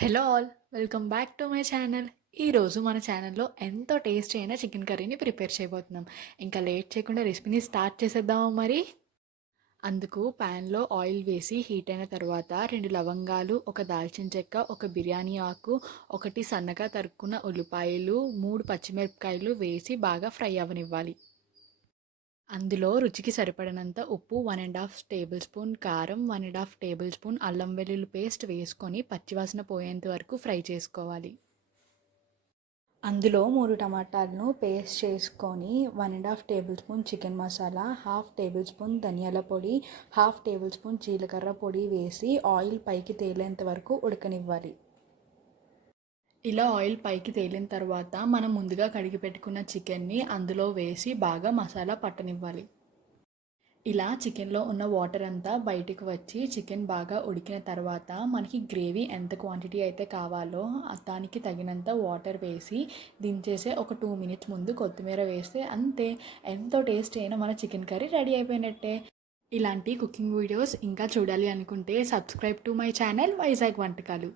Hello all, welcome back to my channel. ఈరోజు మన ఛానల్లో ఎంతో టేస్టీ అయిన చికెన్ కర్రీని ప్రిపేర్ చేయబోతున్నాం. ఇంకా లేట్ చేయకుండా రెసిపీని స్టార్ట్ చేసేద్దామా మరి. అందుకు ప్యాన్లో ఆయిల్ వేసి హీట్ అయిన తర్వాత 2 లవంగాలు, ఒక దాల్చిన చెక్క, ఒక బిర్యానీ ఆకు, ఒకటి సన్నగా తరుక్కున్న ఉల్లిపాయలు, 3 పచ్చిమిరపకాయలు వేసి బాగా ఫ్రై అవ్వనివ్వాలి. అందులో రుచికి సరిపడినంత ఉప్పు, 1½ టేబుల్ స్పూన్ కారం, 1½ టేబుల్ స్పూన్ అల్లం వెల్లుల్లి పేస్ట్ వేసుకొని పచ్చివాసన పోయేంత వరకు ఫ్రై చేసుకోవాలి. అందులో 3 టమాటాలను పేస్ట్ చేసుకొని 1½ table spoon chicken masala, 1/2 table spoon ధనియాల పొడి, 1/2 టేబుల్ స్పూన్ జీలకర్ర పొడి వేసి ఆయిల్ పైకి తేలేంత వరకు ఉడకనివ్వాలి. ఇలా ఆయిల్ పైకి తేలిన తర్వాత మనం ముందుగా కడిగి పెట్టుకున్న చికెన్ని అందులో వేసి బాగా మసాలా పట్టనివ్వాలి. ఇలా చికెన్లో ఉన్న వాటర్ అంతా బయటికి వచ్చి చికెన్ బాగా ఉడికిన తర్వాత మనకి గ్రేవీ ఎంత క్వాంటిటీ అయితే కావాలో దానికి తగినంత వాటర్ వేసి దించేసే ఒక 2 మినిట్స్ ముందు కొత్తిమీర వేస్తే అంతే, ఎంతో టేస్టీ అయిన మన చికెన్ కర్రీ రెడీ అయిపోయినట్టే. ఇలాంటి కుకింగ్ వీడియోస్ ఇంకా చూడాలి అనుకుంటే subscribe to my channel Vizag వంటకాలు.